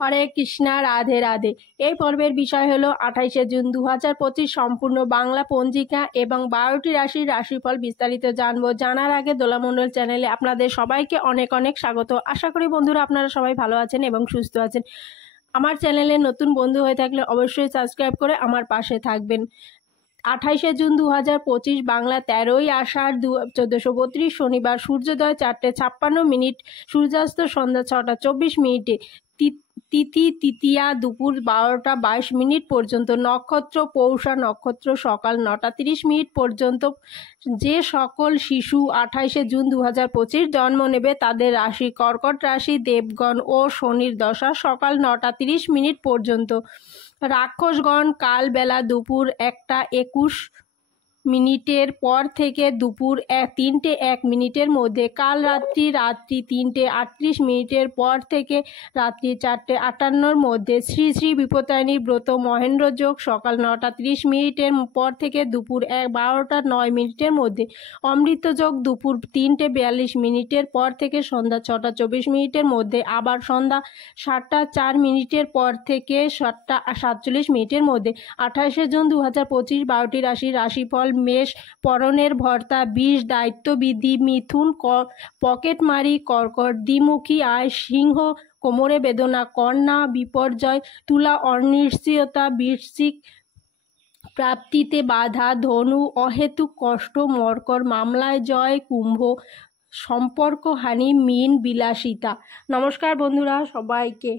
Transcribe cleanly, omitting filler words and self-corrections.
হরে কৃষ্ণা, রাধে রাধে। এই পর্বের বিষয় হলো 28শে জুন 2025 সম্পূর্ণ বাংলা পঞ্জিকা এবং 12টি রাশির রাশিফল বিস্তারিত জানবো। জানার আগে দোলামণ্ডল চ্যানেলে আপনাদের সবাইকে অনেক অনেক স্বাগত। আশা করি বন্ধুরা আপনারা সবাই ভালো আছেন এবং সুস্থ আছেন। আমার চ্যানেলে নতুন বন্ধু হয়ে থাকলে অবশ্যই সাবস্ক্রাইব করে আমার পাশে থাকবেন। 28শে জুন 2025 বাংলা 13ই আষাঢ় 1432 শনিবার, সূর্যোদয় 4:56, সূর্যাস্ত সন্ধ্যা 6:24। তিথি তৃতীয়া দুপুর 12:22 পর্যন্ত। নক্ষত্র পৌষা নক্ষত্র সকাল 9:30 পর্যন্ত। যে সকল শিশু 28শে জুন 2025 জন্ম নেবে তাদের রাশি কর্কট রাশি, দেবগণ ও শনির দশা সকাল 9:30 পর্যন্ত। রাক্ষসগণ কাল বেলা দুপুর 1:21 পর থেকে দুপুর 3:01 মধ্যে। কাল রাত্রি 3:38 পর থেকে রাত্রি 4:58 মধ্যে। শ্রী শ্রী বিপত্তারিণী ব্রত মহেন্দ্র যোগ সকাল 9:30 পর থেকে দুপুর 12:09 মধ্যে। অমৃত যোগ দুপুর 3:42 পর থেকে সন্ধ্যা 6:24 মধ্যে। আবার সন্ধ্যা 7:04 পর থেকে 7:47 মধ্যে। 28শে জুন 2025 12টি রাশির রাশিফল। মেষ পরনের ভর্তা, বিষ দায়িত্ববিধি। মিথুন পকেটমারি, কর্কট দ্বিমুখী আয়, সিংহ কোমরে বেদনা, কন্যা বিপর্যয়, তুলা অনিশ্চয়তা, বৃশ্চিক প্রাপ্তিতে বাধা, ধনু অহেতুক কষ্ট, মকর মামলায় জয়, কুম্ভ সম্পর্ক হানি, মীন বিলাসিতা। নমস্কার বন্ধুরা সবাইকে।